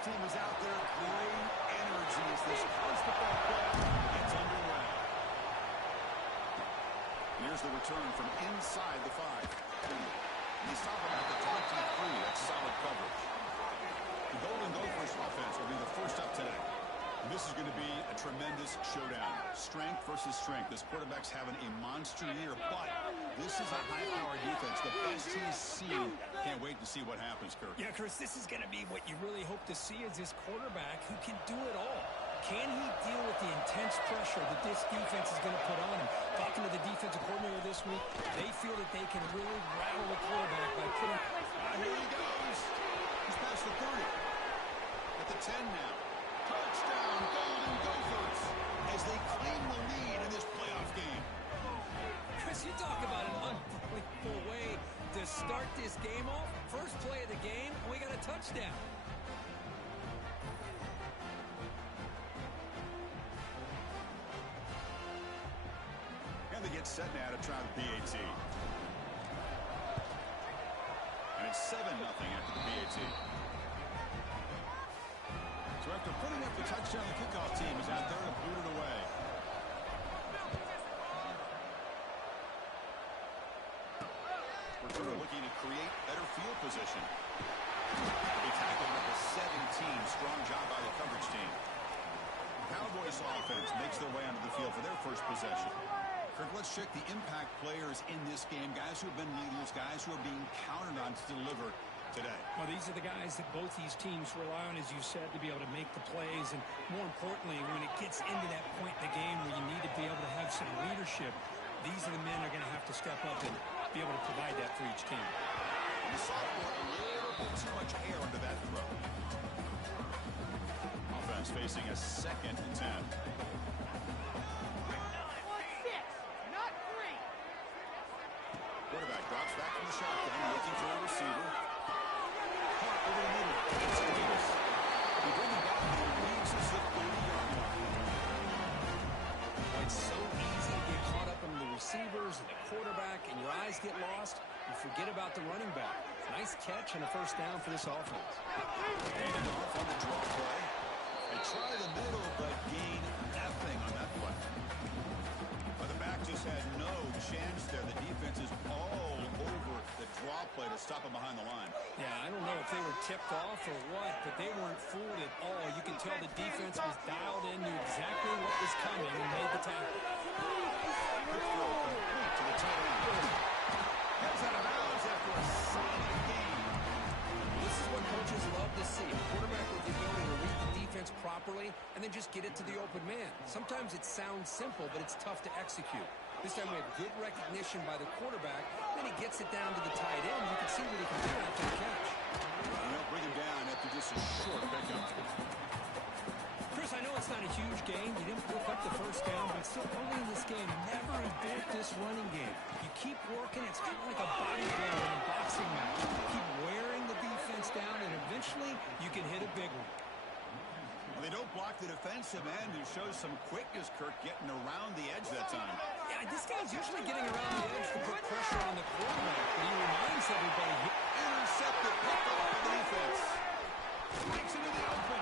team is out there. Great energy as this college football play gets underway. And here's the return from inside the 5. They stop him at the 23. That's solid coverage. The Golden Gophers offense will be the first up today. And this is going to be a tremendous showdown. Strength versus strength. This quarterback's having a monster year, but this is a high-powered defense. The best he's seen. Can't wait to see what happens, Kirk. Yeah, Chris, this is going to be what you really hope to see is this quarterback who can do it all. Can he deal with the intense pressure that this defense is going to put on him? Talking to the defensive coordinator this week, they feel that they can really rattle the quarterback by putting... Here he goes. He's past the 30. At the 10 now. Touchdown, Golden Gophers, as they claim the lead in this playoff game. Chris, you talk about an unbelievable way to start this game off. First play of the game, and we got a touchdown. And they get set now to try the PAT. And it's 7-0 after the PAT. So after putting up the touchdown, the kickoff team is out there to boot it away. Returner looking to create better field position. He tackled at the 17. Strong job by the coverage team. Cowboys offense makes their way onto the field for their first possession. Kirk, let's check the impact players in this game. Guys who have been leaders, guys who are being counted on to deliver today. Well, these are the guys that both these teams rely on, as you said, to be able to make the plays. And more importantly, when it gets into that point in the game where you need to be able to have some leadership, these are the men that are going to have to step up and be able to provide that for each team. And the sophomore, a little bit too much air under that throw. Offense facing a 2nd and 10. Quarterback drops back from the shotgun, looking for a receiver. Caught over the middle. It's Davis. He brings it down and leaves us the 30-yard line. It's so easy to get caught up in the receivers and the quarterback, and your eyes get lost. You forget about the running back. Nice catch and a first down for this offense. Handing off on the draw play. They try the middle, but gain nothing on that play. But the back just had no chance there. The defense is all over the draw play to stop him behind the line. Yeah, I don't know if they were tipped off or what, but they weren't fooled at all. You can tell the defense was dialed in, knew exactly what was coming, and made the tackle. Quick throw complete to the tight end. Gets out of bounds after a solid game. This is what coaches love to see. A quarterback with the ability to read the defense properly and then just get it to the open man. Sometimes it sounds simple, but it's tough to execute. This time we have good recognition by the quarterback. Then he gets it down to the tight end. You can see what he can do after the catch. And they'll bring him down after just a short pickup. Chris, I know it's not a huge game. You didn't pick up the first down, but still early in this game, never abort this running game. You keep working. It's kind of like a body blow in a boxing match. You keep wearing the defense down, and eventually you can hit a big one. Well, they don't block the defensive end, who shows some quickness, Kirk, getting around the edge that time. Yeah, this guy's usually getting around the edge to put pressure on the quarterback, but he reminds everybody. Intercepted, picked off by the defense. Breaks into the open.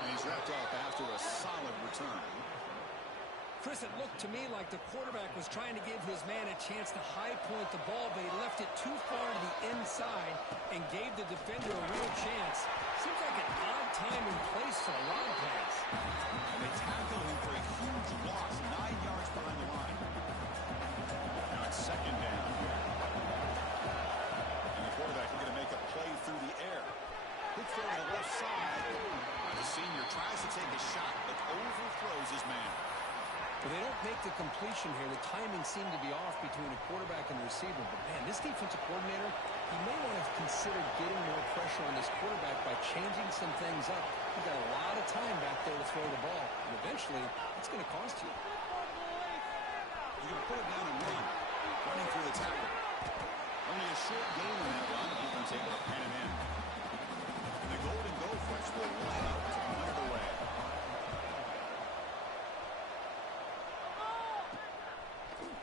And he's wrapped up after a solid return. Chris, it looked to me like the quarterback was trying to give his man a chance to high point the ball, but he left it too far to the inside and gave the defender a real chance. Seems like an odd time and place for a long pass. And they tackle him for a huge loss, 9 yards behind the line. Now it's 2nd down. And the quarterback is going to make a play through the air. Quick throw to the left side. The senior tries to take a shot, but overthrows his man. But they don't make the completion here. The timing seemed to be off between the quarterback and the receiver. But, man, this defensive coordinator, he may want to consider getting more pressure on this quarterback by changing some things up. He's got a lot of time back there to throw the ball. And eventually, it's going to cost you. He's going to put it down and run. Running through the tackle. Only a short gain on that run. Defense able to pen him in. And the Golden Gophers will line up to punt it away.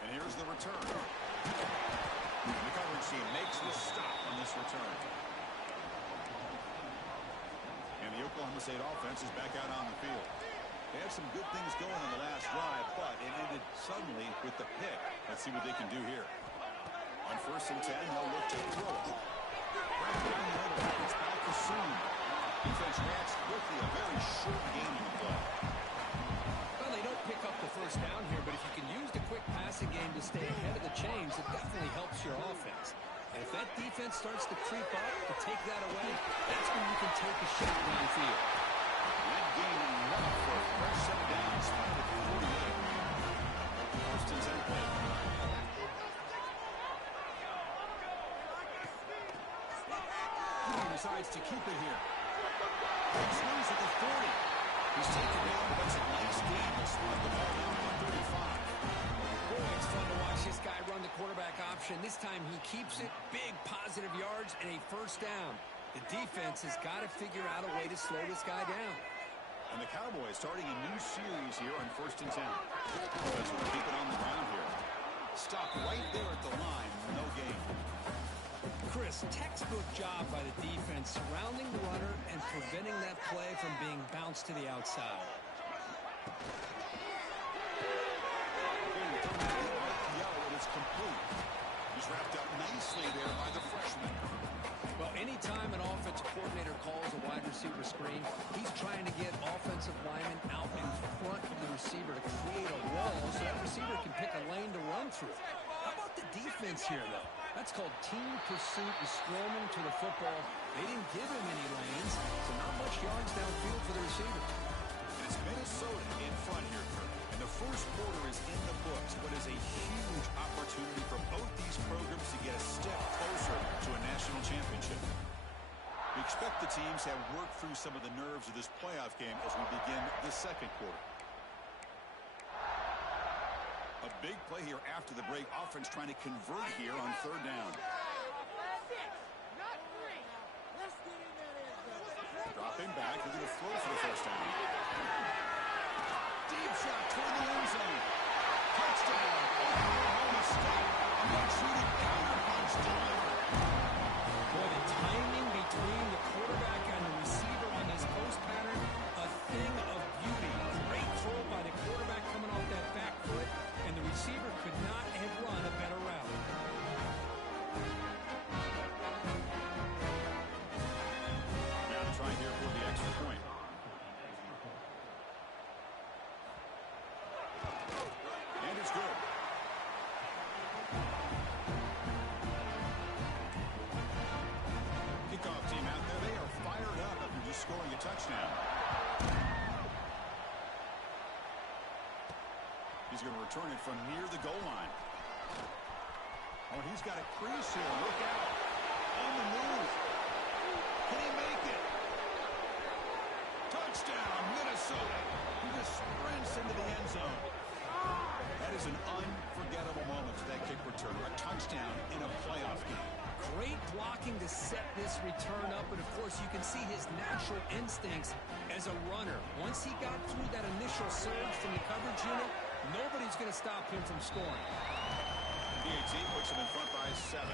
And here's the return. The coverage team makes the stop on this return. And the Oklahoma State offense is back out on the field. They had some good things going on the last drive, but it ended suddenly with the pick. Let's see what they can do here. On 1st and 10, they'll look to throw it. Right down the middle, it's back to soon. Defense reacts quickly, a very short game in the play. Well, they don't pick up the first down here, but if you can use the quick passing game to stay ahead of the chains, it definitely helps your offense. And if that defense starts to creep up to take that away, that's when you can take a shot downfield. That game enough for a fresh set down, spotted at 48. 1st and 10 play. He decides to keep it here. He swings at the 40. He's taken down, but it's a nice game. He'll swat the ball down to 35. Boy, it's fun to watch this guy run the quarterback option. This time he keeps it, big positive yards, and a first down. The defense has got to figure out a way to slow this guy down. And the Cowboys starting a new series here on 1st and 10. Defense will keep it on the ground here. Stop right there at the line. No gain. Chris, textbook job by the defense surrounding the runner and preventing that play from being bounced to the outside. It's complete. He's wrapped up nicely there by the freshman. Well, anytime an offensive coordinator calls a wide receiver screen, he's trying to get offensive linemen out in front of the receiver to create a wall so that receiver can pick a lane to run through. How about the defense here, though? That's called team pursuit and swarming to the football. They didn't give him any lanes, so not much yards downfield for the receiver. It's Minnesota in front here, Kirk. And the first quarter is in the books, but is a huge opportunity for both these programs to get a step closer to a national championship. We expect the teams to have worked through some of the nerves of this playoff game as we begin the second quarter. A big play here after the break. Offense trying to convert here on 3rd down. Dropping back. They're going to throw for the first down. Deep shot toward the end zone. Touchdown. Oklahoma State. And they treated counterpunch delivered. Boy, the timing between the quarterback and the receiver on this post pattern, a thing of beauty. Great throw by the quarterback coming off that back foot, and the receiver could not have run a better route. Now to try here for the extra point. And it's good. Kickoff team out there. They are fired up after just scoring a touchdown. He's going to return it from near the goal line. Oh, he's got a crease here. Look out. On the move. Can he make it? Touchdown, Minnesota. He just sprints into the end zone. That is an unforgettable moment for that kick returner. A touchdown in a playoff game. Great blocking to set this return up, but of course you can see his natural instincts as a runner. Once he got through that initial surge from the coverage unit, nobody's going to stop him from scoring. PAT puts him in front by 7.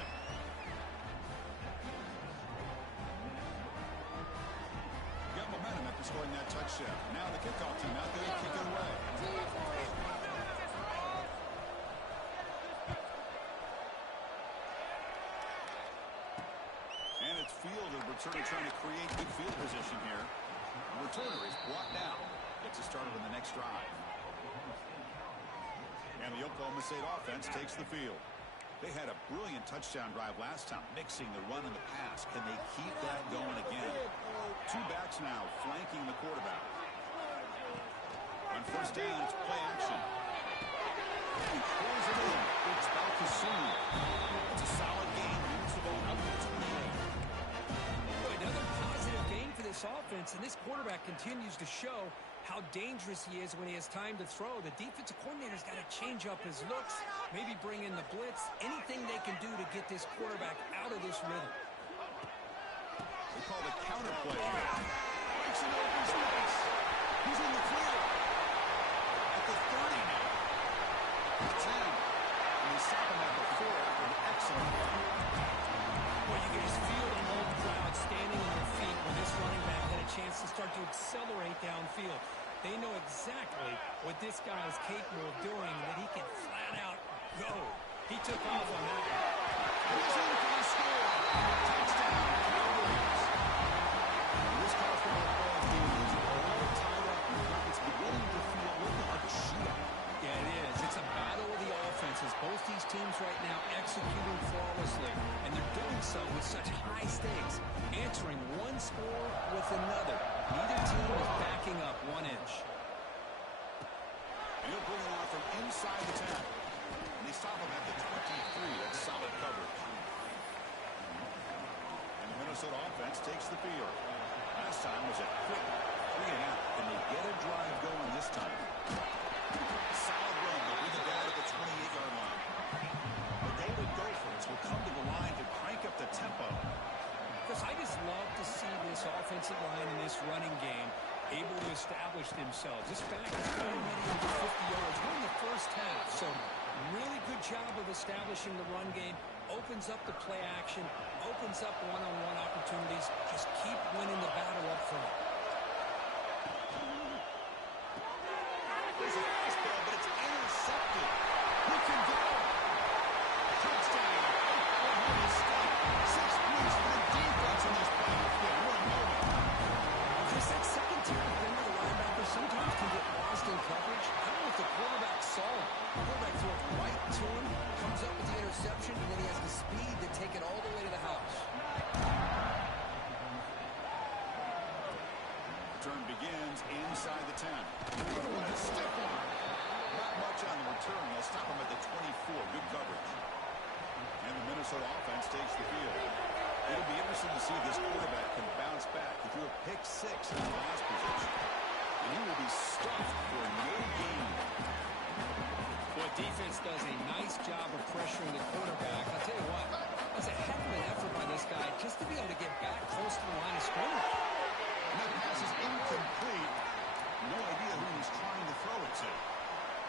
Got momentum after scoring that touchdown. Now the kickoff team out there to kick it away. And it's Fielder, returner trying to create good field position here. The returner is brought down. Gets it started on the next drive. And the Oklahoma State offense takes the field. They had a brilliant touchdown drive last time, mixing the run and the pass. Can they keep that going again? 2 backs now flanking the quarterback. On 1st down, it's play action. He pulls it in. It's about to soon. It's a solid game. Moves the ball up to 28. Another positive game for this offense, and this quarterback continues to show how dangerous he is when he has time to throw. The defensive coordinator's got to change up his looks, maybe bring in the blitz, anything they can do to get this quarterback out of this rhythm. They call the counter play. Breaks it open space. He's in the clear. At the 30 now. 10. And they stop him at the 4 after an excellent run. Well, you can just feel the whole crowd standing on their feet when this running back had a chance to start to accelerate downfield. They know exactly what this guy is capable of doing and that he can flat out go. He took off on that one. He's in for the score. Touchdown, Cowboys. This college football game is all tied up. It's beginning to feel like a shootout. Yeah, it is. It's a battle of the offenses. Both these teams right now executing flawlessly, and they're doing so with such high stakes, answering one score with another. Neither team is backing up 1 inch. And he'll bring it on from inside the 10. And they stop him at the 23. That's solid coverage. And the Minnesota offense takes the field. Last time was a quick 3 and out. Can they get a drive going this time? Solid run. They'll be the guy at the 28-yard line. The Golden Gophers will come to the line to crank up the tempo. Because I just love to see this offensive line in this running game able to establish themselves. This back is already over 50 yards. We're in the first half, so really good job of establishing the run game. Opens up the play action, opens up one-on-one opportunities. Just keep winning the battle up front. There's a fastball, but it's intercepted. Who can go? Touchdown. Oklahoma State. 6 points for the defense in this battlefield. What a moment. Chris, that second-tier defender, the linebacker, sometimes can get lost in coverage. I don't know if the quarterback saw it. The quarterback threw it right to him, comes up with the interception, and then he has the speed to take it all the way to the house. Return begins inside the 10. What a stiff one. Not much on the return. They'll stop him at the 24. Good coverage. And the Minnesota offense takes the field. It'll be interesting to see if this quarterback can bounce back. He threw a pick 6 in the last position. And he will be stuffed for no gain. Boy, defense does a nice job of pressuring the quarterback. I'll tell you what, that's a heck of an effort by this guy just to be able to get back close to the line of scrimmage. And that pass is incomplete. No idea who he's trying to throw it to.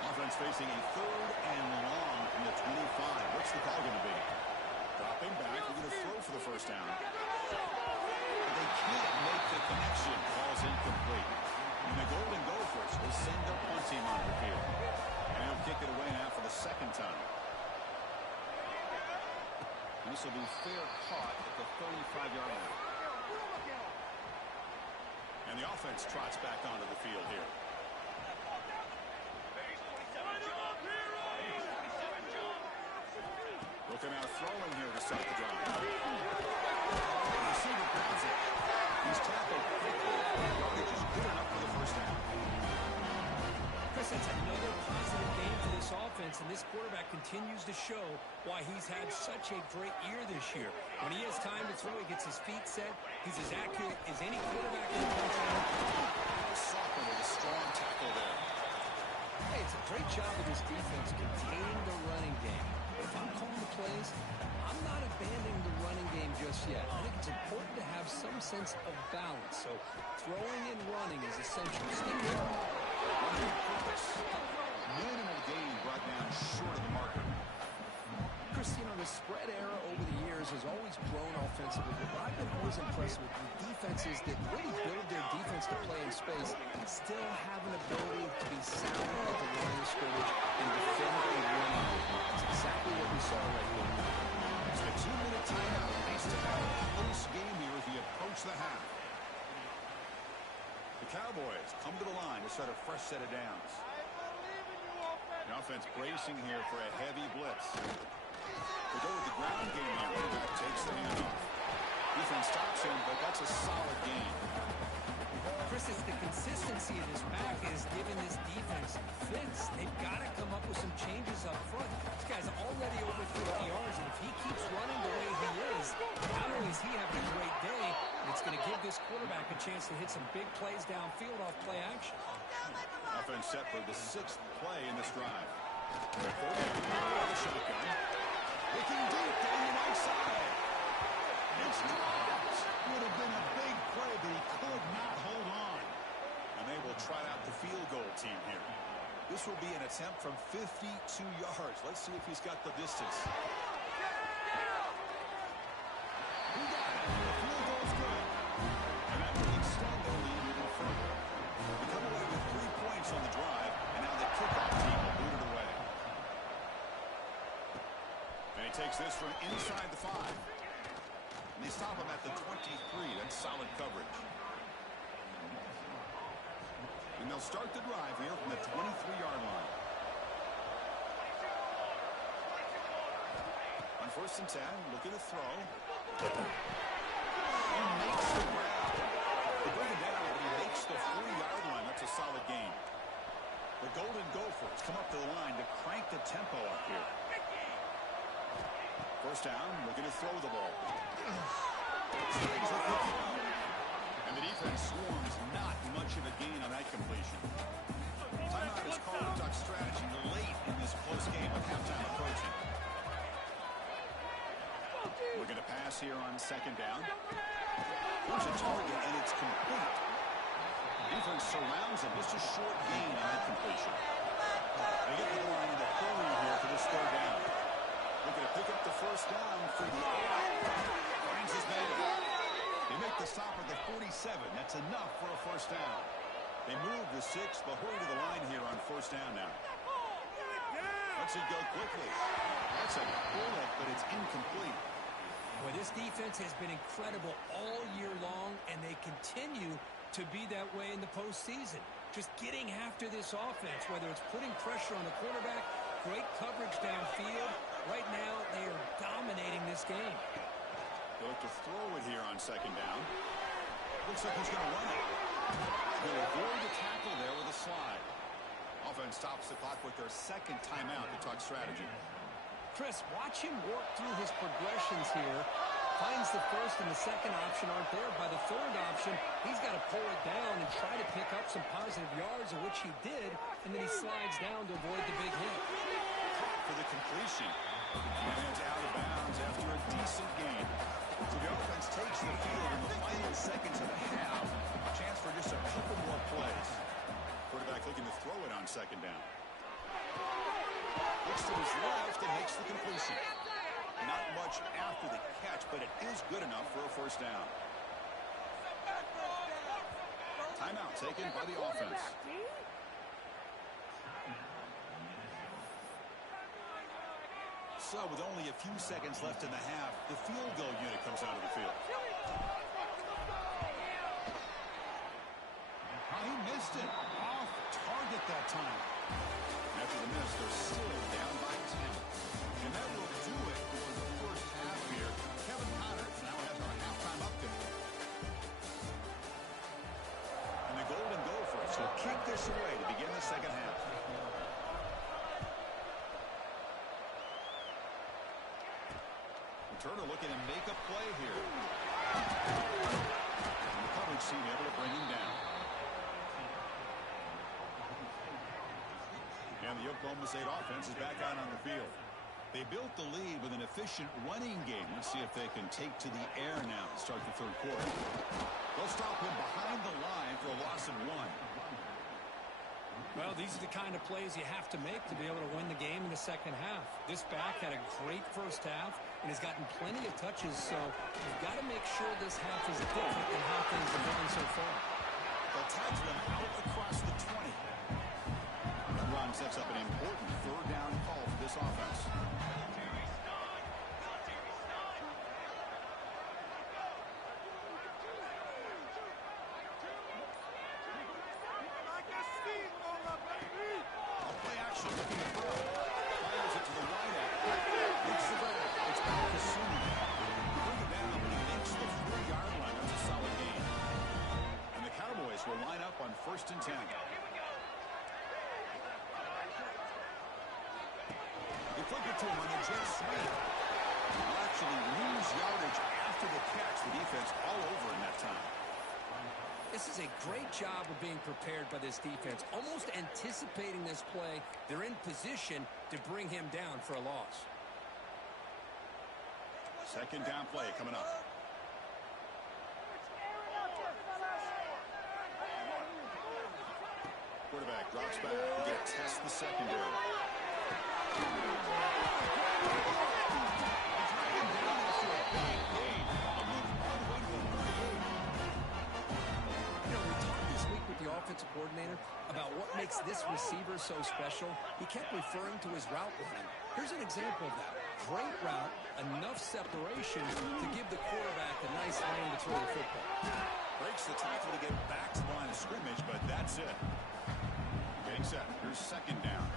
Offense facing a 3rd and long from the 25. What's the call going to be? Dropping back. We're going to throw for the first down. But they can't make the connection. Ball's incomplete. And the Golden Gophers will send their punt team onto the field. And they'll kick it away now for the 2nd time. And this will be fair caught at the 35-yard line. And the offense trots back onto the field here. Looking out throwing here to start the drive. The receiver grabs it. He's tackled quickly. Yardage is good enough for the first down. Chris, that's another positive game for this offense, and this quarterback continues to show why he's had such a great year this year. When he has time to throw, he gets his feet set. He's as accurate as any quarterback in the country. Sophomore with a strong tackle there. Hey, it's a great job of this defense containing the running game. If I'm calling the plays, I'm not abandoning the running game just yet. I think it's important to have some sense of balance. So throwing and running is essential. Stay with it. Minimal gain brought down short of the marker. Chris, you know, the spread era over the years has always grown offensively, but what I've been always impressed with the defenses that really build their defense to play in space still have an ability to be sound at the line of scrimmage and defend a running game. That's exactly what we saw right here. It's a 2-minute timeout. Nice to have a close game here as we approach the half. The Cowboys come to the line to start a fresh set of downs. The offense bracing here for a heavy blitz. They go with the ground game here. Quarterback takes the handoff. Defense stops him, but that's a solid gain. Chris, it's the consistency of this back is giving this defense fits. They've got to come up with some changes up front. This guy's already over 50 yards, and if he keeps running the way he is, not only is he having a great day, it's going to give this quarterback a chance to hit some big plays downfield off play action. Offense set for the 6th play in this drive. They're 40 the shotgun. Looking deep down the right side. It's dropped. Would have been a big play, but he could not hold on. And they will try out the field goal team here. This will be an attempt from 52 yards. Let's see if he's got the distance. takes this from inside the 5. And they stop him at the 23. That's solid coverage. And they'll start the drive here from the 23-yard line. On 1st and 10, looking to throw. He makes the grab. They bring it down, but he makes the 40-yard line. That's a solid gain. The Golden Gophers come up to the line to crank the tempo up here. 1st down, looking to throw the ball. And the defense swarms, not much of a gain on that completion. Timeout is called to Duck strategy late in this close game with halftime approaching. Looking to pass here on 2nd down. There's a target, and it's complete. Defense surrounds him. Just a short gain on that completion. They get to the line in the 30 here for this 3rd down. Looking to pick up the 1st down through the air. Finds his man. They make the stop at the 47. That's enough for a 1st down. They move the 6, but hurry to the line here on 1st down now. Let's it go quickly. That's a bullet, but it's incomplete. Well, this defense has been incredible all year long, and they continue to be that way in the postseason. Just getting after this offense, whether it's putting pressure on the quarterback, great coverage downfield. Right now, they are dominating this game. They look to throw it here on 2nd down. Looks like he's going to run it. He'll avoid the tackle there with a slide. Offense stops the clock with their 2nd timeout to talk strategy. Chris, watch him work through his progressions here. Finds the 1st and the 2nd option aren't there. By the 3rd option, he's got to pull it down and try to pick up some positive yards, of which he did, and then he slides down to avoid the big hit. For the completion. And it's out of bounds after a decent gain. So the offense takes the field in the final seconds of the half. A chance for just a couple more plays. Quarterback looking to throw it on 2nd down. Looks to his left and makes the completion. Not much after the catch, but it is good enough for a 1st down. Timeout taken by the offense. So with only a few seconds left in the half, the field goal unit comes out of the field. He missed it. Off target that time. After the miss, they're still down by 10. And that will do it for the 1st half here. Kevin Connor now has our halftime update. And the Golden Gophers will kick this away to begin the 2nd half. Turner looking to make a play here. And the coverage team able to bring him down. And the Oklahoma State offense is back out on the field. They built the lead with an efficient running game. Let's see if they can take to the air now to start the 3rd quarter. They'll stop him behind the line for a loss of 1. Well, these are the kind of plays you have to make to be able to win the game in the 2nd half. This back had a great 1st half and has gotten plenty of touches, so you've got to make sure this half is different than how things have gone so far. They'll tackle them out across the 20. That run sets up an important 3rd down call for this offense. Will line up on 1st and 10. They flip it to him on the jet sweep. They'll actually lose yardage after the catch. The defense all over in that time. This is a great job of being prepared by this defense. Almost anticipating this play. They're in position to bring him down for a loss. 2nd down play coming up. Quarterback drops back. We're going to test the secondary. We talked this week with the offensive coordinator about what makes this receiver so special? He kept referring to his route running. Here's an example of that. Great route, enough separation to give the quarterback a nice lane to throw the football. Breaks the tackle to get back to the line of scrimmage, but that's it. Getting set. Here's second down.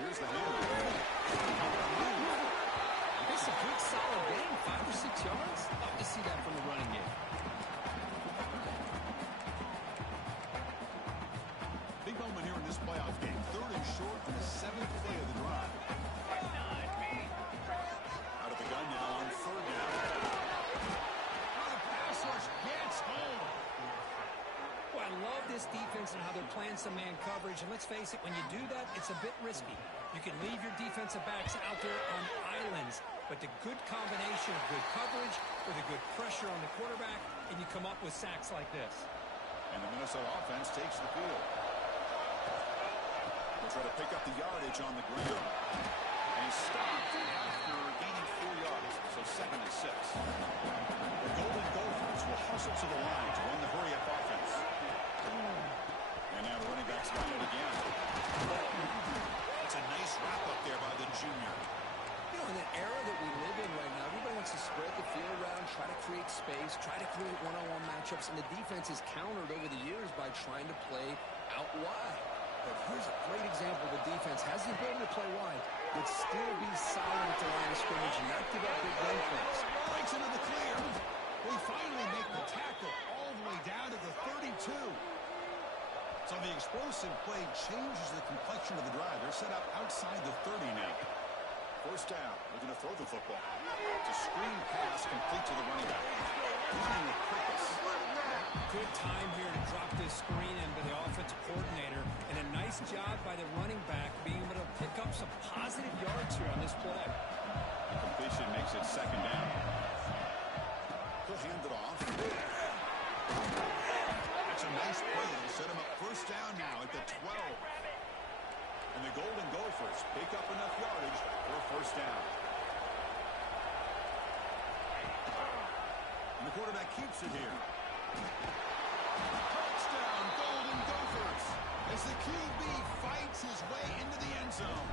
Here's the handle. It's a good, solid game, 5 or 6 yards. Love to see that from the running game. Big moment here in this playoff game. 3rd and short on the 7th play of the drive. Out of the gun now on 3rd down. The pass rush gets home. Well, I love this defense and how they're playing some man coverage. And let's face it, when you do that, it's a bit risky. You can leave your defensive backs out there on islands, but the good combination of good coverage with a good pressure on the quarterback, and you come up with sacks like this. And the Minnesota offense takes the field. They'll try to pick up the yardage on the ground. And he's stopped after gaining 4 yards, so 2nd and 6. The Golden Gophers will hustle to the line to run the hurry-up offense. And now the running back's got it again. That's a nice wrap-up there by the junior. You know, in the era that we live in right now, everybody wants to spread the field around, try to create space, try to create one-on-one matchups, and the defense is countered over the years by trying to play out wide. But here's a great example. The defense has the ability to play wide, but still be solid at the line of scrimmage and not give up big run plays. Breaks into the clear. They finally make the tackle all the way down to the 32. So the explosive play changes the complexion of the drive. They're set up outside the 30 now. 1st down. Looking to throw the football. It's a screen pass complete to the running back. Running with purpose. Good time here to drop this screen in by the offensive coordinator, and a nice job by the running back being able to pick up some positive yards here on this play. The completion makes it 2nd down. He'll hand it off. That's a nice play. It'll set him up 1st down now at the 12. And the Golden Gophers pick up enough yardage for a 1st down. And the quarterback keeps it here. Touchdown, Golden Gophers, as the QB fights his way into the end zone.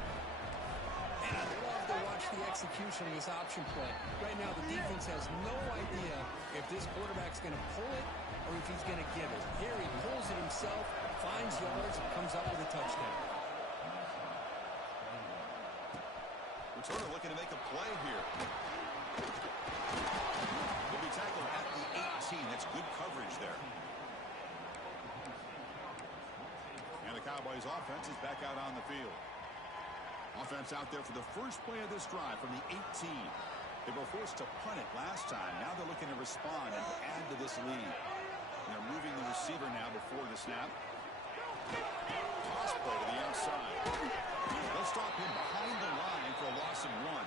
And I love to watch the execution of this option play. Right now, the defense has no idea if this quarterback's going to pull it or if he's going to give it. Here, he pulls it himself, finds yards, and comes up with a touchdown. Returner looking to make a play here. He'll be tackled at the 18. That's good coverage there. And the Cowboys offense is back out on the field. Offense out there for the first play of this drive from the 18. They were forced to punt it last time. Now they're looking to respond and add to this lead. And they're moving the receiver now before the snap. Toss play to the outside. They'll stop him behind the line for a loss of 1.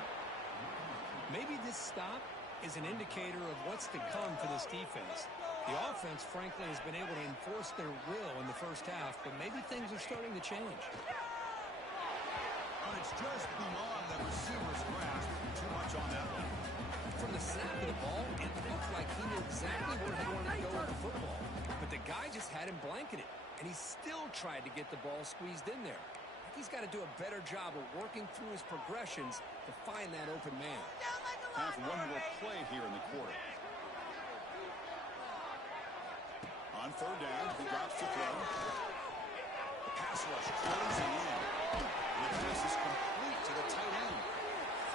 Maybe this stop is an indicator of what's to come for this defense. The offense, frankly, has been able to enforce their will in the first half, but maybe things are starting to change. But it's just beyond the receiver's grasp. Too much on that one. From the snap of the ball, it looked like he knew exactly where he wanted to go with the football. But the guy just had him blanketed, and he still tried to get the ball squeezed in there. He's got to do a better job of working through his progressions to find that open man. Time for one more play here in the quarter. On 3rd down, he drops the throw. The pass rush closing in. And the pass is complete to the tight end.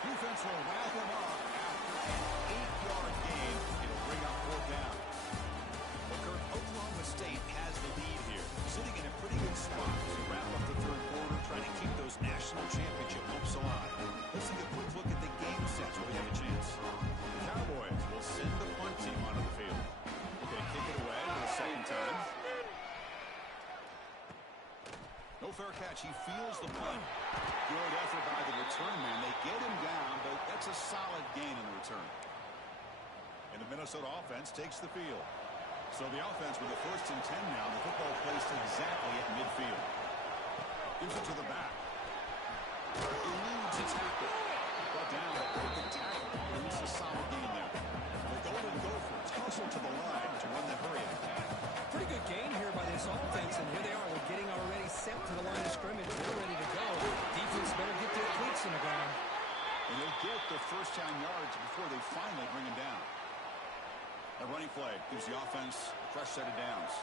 Defense will wrap him up after an 8-yard gain. It'll bring up 4th down. Well, Kirk, Oklahoma State has the lead here, sitting in a pretty good spot to wrap up the 3rd quarter, trying to keep those national championship hopes alive. Let's take a quick look at the game sets where we have a chance. The Cowboys will send the punt team onto the field. Okay, kick it away for the 2nd time. No fair catch. He feels the punt. Good effort by the return man. They get him down, but that's a solid gain in the return. And the Minnesota offense takes the field. So the offense with the 1st and 10 now. The football placed exactly at midfield. Gives it to the back. Eludes a tackle. Brought down with the tackle. And it's a solid gain there. The Golden Gophers hustle to the line to run the hurry-up. nice fresh set of downs.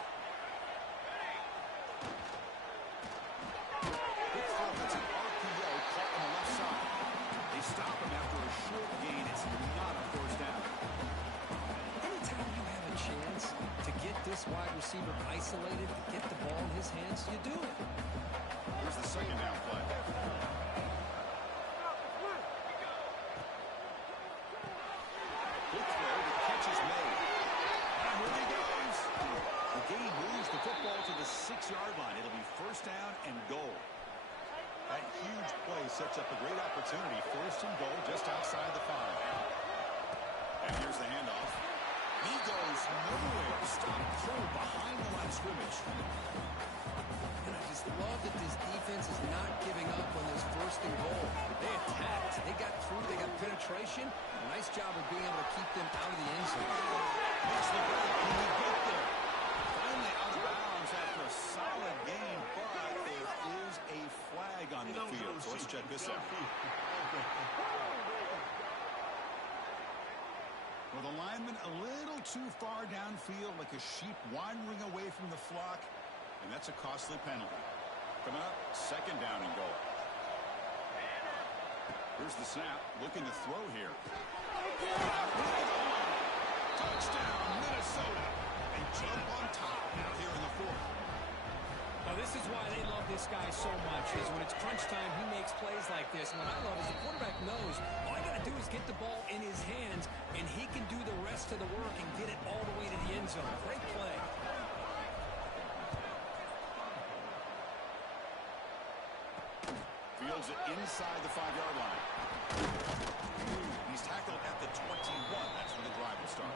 Quick throw, that's an RPO caught on the left side. They stop him after a short gain. It's not a first down. Anytime you have a chance to get this wide receiver isolated, to get the ball in his hands, you do it. Here's the second down play. Quick throw, the catch is made. And here he goes. The gain moves the football to the 6-yard line. It'll be first down and goal. That huge play sets up a great opportunity. First and goal just outside the 5. And here's the handoff. He goes nowhere. Stop throw behind the line of scrimmage. And I just love that this defense is not giving up on this first and goal. They attacked. They got through. They got penetration. Nice job of being able to keep them out of the end zone. Makes the break when you get there. Finally out of bounds after a solid game, but there is a flag on the field. So let's check this out. Well, the lineman a little too far downfield, like a sheep wandering away from the flock, and that's a costly penalty. Coming up, second down and goal. Here's the snap, looking to throw here. Touchdown, Minnesota. They jump on top now here in the 4th. Now, this is why they love this guy so much, is when it's crunch time, he makes plays like this. And what I love is the quarterback knows all I got to do is get the ball in his hands, and he can do the rest of the work and get it all the way to the end zone. Great play. Fields it inside the 5-yard line. He's tackled at the 21. That's where the drive will start.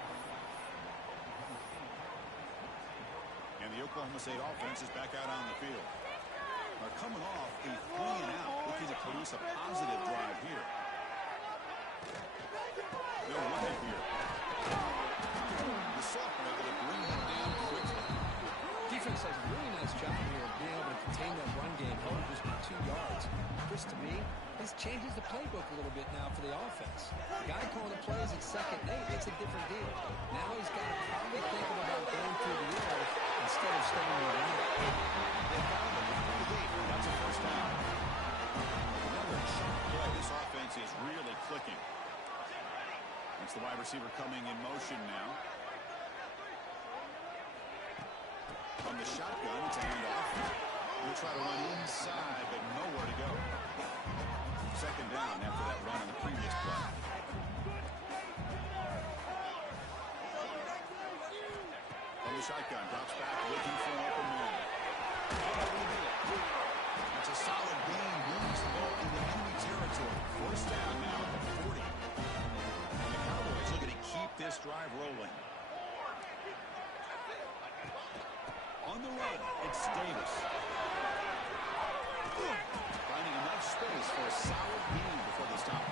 And the Oklahoma State offense is back out on the field. They're coming off a 3-and-out, looking to produce a positive drive here. They'll run it here. The sophomore able to bring him down quickly. Defense does a really nice job here of being able to contain that run game, held just by 2 yards. Chris, to me, this changes the playbook a little bit now for the offense. The guy calling the plays at 2nd and 8, it's a different deal. Now he's got to probably think about going through the air instead of staying in the run. They found him through the gate. That's a first down. Another sharp play. This offense is really clicking. It's the wide receiver coming in motion now. From the shotgun, it's a handoff. He'll try to run inside, but nowhere to go. Second down after that run on the previous play. From the shotgun, drops back, looking for an open man. That's a solid gain, moves the ball into enemy territory. First down now at the 40. And the Cowboys looking to keep this drive rolling. On the run, it's Davis. Finding enough space for a solid gain before they stop.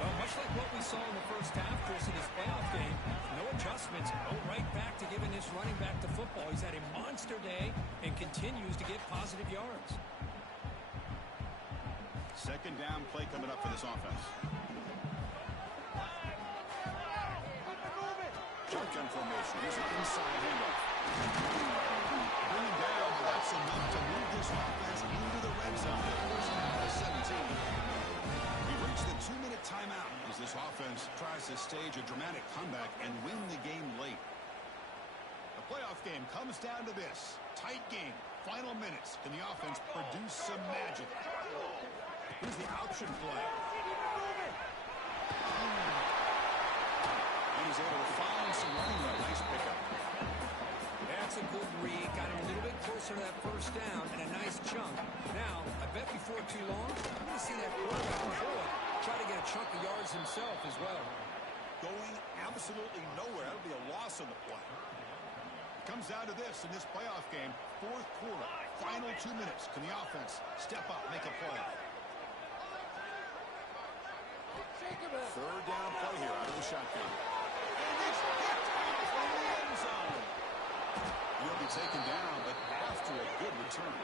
Well, much like what we saw in the first half, Chris, in this playoff game, no adjustments, go right back to giving this running back the football. He's had a monster day and continues to get positive yards. Second down play coming up for this offense. Shotgun formation. Here's an inside handoff. Bringing down, but that's enough to move this offense into the red zone. First down to 17. We reached the 2-minute timeout as this offense tries to stage a dramatic comeback and win the game late. The playoff game comes down to this. Tight game. Final minutes. Can the offense produce some magic? Here's the option play. And he's able to find some running room. Nice pickup. That's a good read. Got him a little bit closer to that first down and a nice chunk. Now, I bet before too long, I'm going to see that quarterback control it. Try to get a chunk of yards himself as well. Going absolutely nowhere. That'll be a loss on the play. It comes down to this in this playoff game. 4th quarter. Final 2 minutes. Can the offense step up, make a play? Third down play here out of the shotgun. And it's picked off from the end zone. He'll be taken down, but after a good return.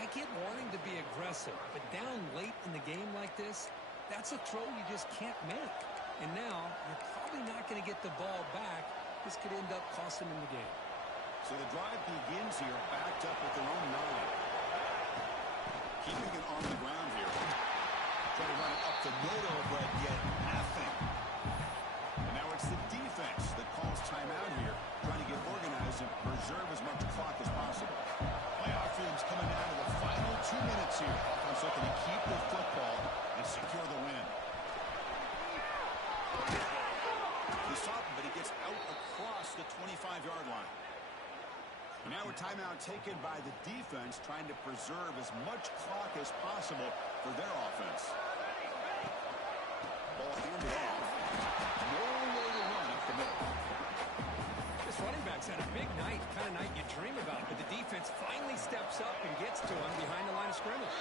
I get wanting to be aggressive, but down late in the game like this, that's a throw you just can't make. And now, you're probably not going to get the ball back This could end up costing them the game. So the drive begins here, backed up at their own 9. Keeping it on the ground here. Trying to run it up the middle, but yet nothing. And now it's the defense that calls timeout here, trying to get organized and preserve as much clock as possible. Playoff teams coming down to the final 2 minutes here. Offense looking to keep the football and secure the win. He stopped him, but he gets out across the 25-yard line. And now a timeout taken by the defense, trying to preserve as much clock as possible for their offense. Ball handed off. No way to run up the middle. This running back's had a big night, kind of night you dream about, but the defense finally steps up and gets to him behind the line of scrimmage.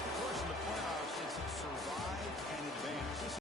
Of course, in the playoffs, it's survive and advance.